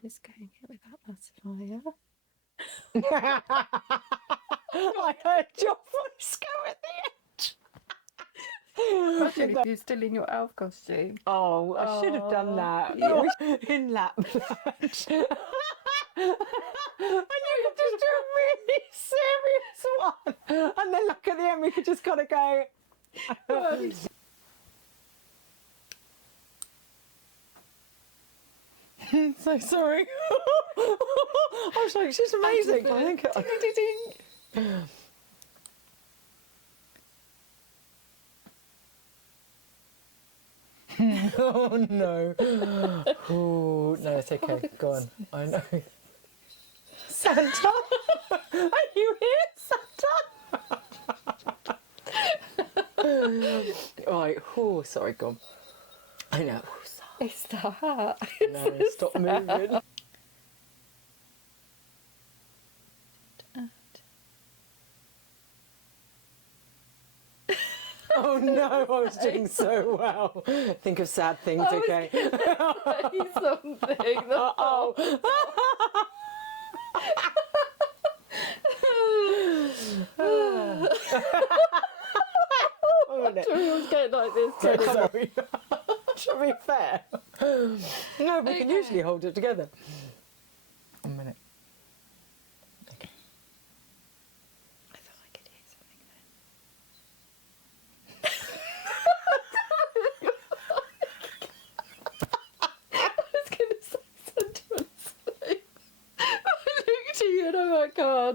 Just going here with that pacifier. I heard your voice go at the end. Imagine if you're still in your elf costume. Oh, I should have done that. Yeah. In Lapland. And you could just do a really serious one. And then look at the end, we could just kind of go. So sorry. I was like, she's amazing. I think oh no. Oh no, it's okay. Go on. I know. Santa? Are you here, Santa? Right. Oh, sorry, go on. I know. It's the hat. No, stop moving. Oh no, I was doing so well. Think of sad things, okay? Say something. Oh. It was going like this. Sorry. To be fair. No, we can usually hold it together. A minute. Okay. I thought I could hear something then. I was going to say sentiment. I looked at you and I'm like, God.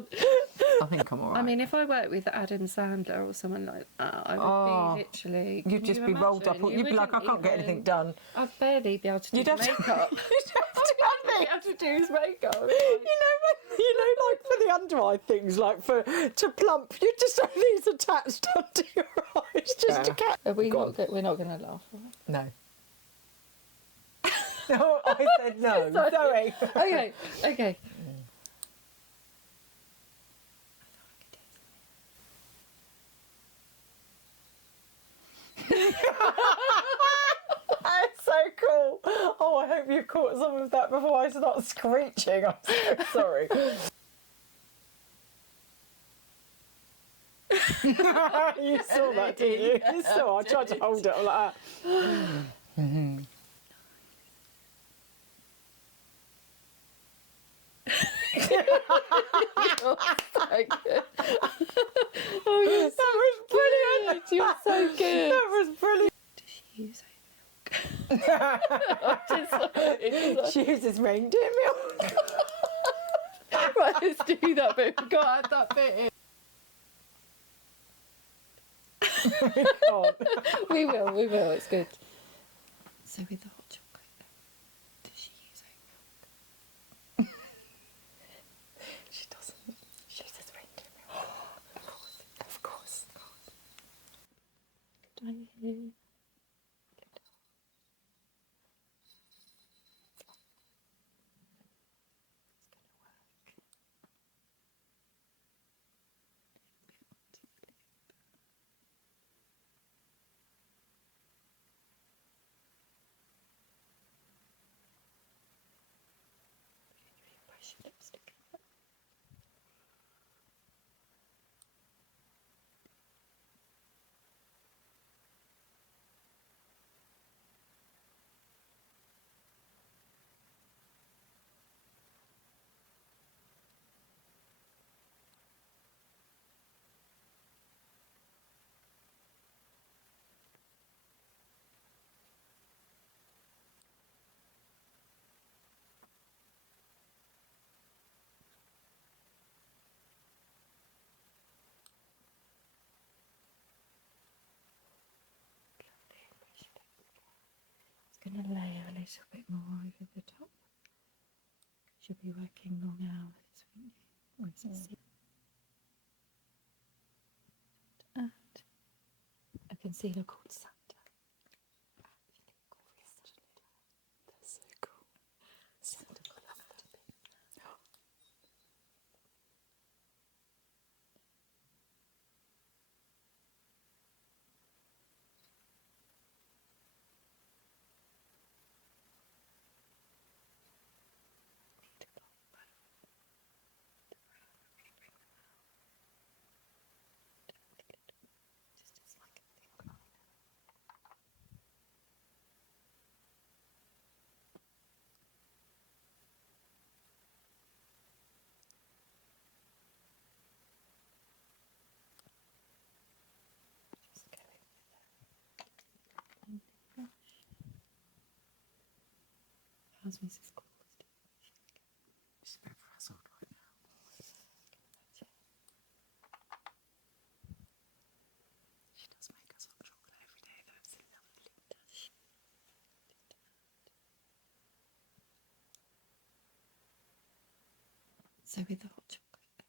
I think I'm alright. I mean, if I worked with Adam Sandler or someone like that, I would be literally... You'd just be rolled up. You'd be like, I can't get anything done. I'd barely be able to do You'd have to- makeup. You'd have to be able to do his makeup. You know, like for the under eye things, like to plump, you just have these attached under your eyes just to catch. We're not going to laugh, right? No. No, I said no. Sorry. Okay. That's so cool. Oh, I hope you caught some of that before I start screeching. I'm so sorry. You saw that, didn't you? You saw. I tried to hold it like that. You're so good. Oh, that was brilliant. You're so good. That was brilliant. Does she use milk? She uses reindeer milk. Right, let's do that bit. We've got to add that bit in. We will. It's good. So with the hot chocolate, does she use oat milk? She doesn't. She uses reindeer milk. Of course. Don't you? Brush your lipstick. Going to layer a little bit more over the top. You'll be working long hours, won't you? Once it's and a concealer called Santa. That's so cool. Santa love to be. How's Mrs. Claus doing? She's a bit frazzled right now. She does make us hot chocolate every day, though. It's lovely. Does she? So with the hot chocolate,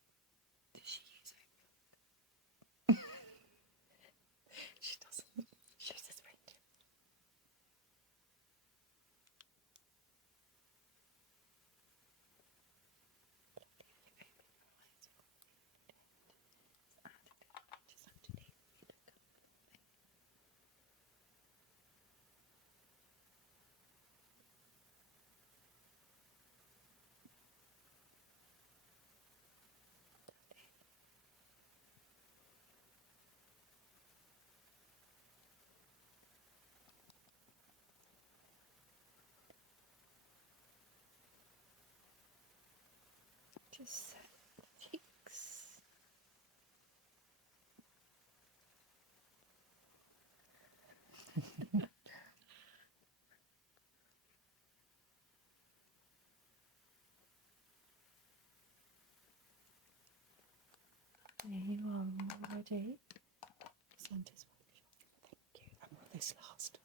does she use oat milk? She doesn't. She uses red. Just underneath me to come for me. Just set the cheeks. There you are already. Santa's workshop. Thank you. And will this last?